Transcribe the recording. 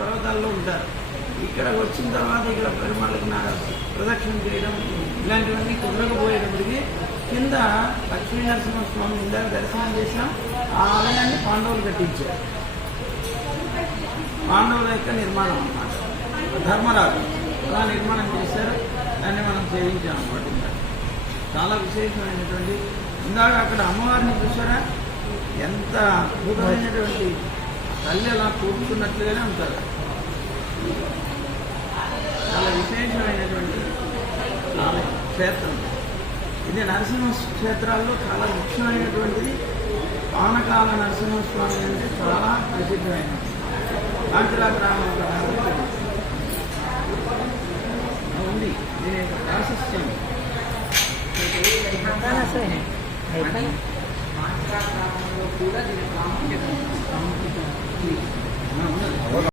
పర్వతాల్లో ఉంటారు. ఇక్కడ వచ్చిన తర్వాత ఇక్కడ పెరుమాళ్ళకి ప్రదక్షిణ చేయడం ఇలాంటివన్నీ కుదరకపోయేటప్పటికి కింద లక్ష్మీ నరసింహస్వామి ఇందాక దర్శనం చేసాం. ఆ ఆలయాన్ని పాండవులు కట్టించారు. పాండవుల యొక్క నిర్మాణం అన్నమాట. ధర్మరాజు అలా నిర్మాణం చేశారు. దాన్ని మనం సేవించాం అన్నమాట. చాలా విశేషమైనటువంటి ఇందాక అక్కడ అమ్మవారిని చూసారా, ఎంత అద్భుతమైనటువంటి తల్లి అలా కూర్చున్నట్లుగానే ఉంటారు. చాలా విశేషమైనటువంటి ఆలయం క్షేత్రం ఇది. నరసింహ క్షేత్రాల్లో చాలా ముఖ్యమైనటువంటిది. పానకాల నరసింహస్వామి అంటే చాలా ప్రసిద్ధమైనది. కాంచరాగ్రామం ఉంది. దీని యొక్క ప్రాశస్త్యం కూడా దీని ప్రాముఖ్యత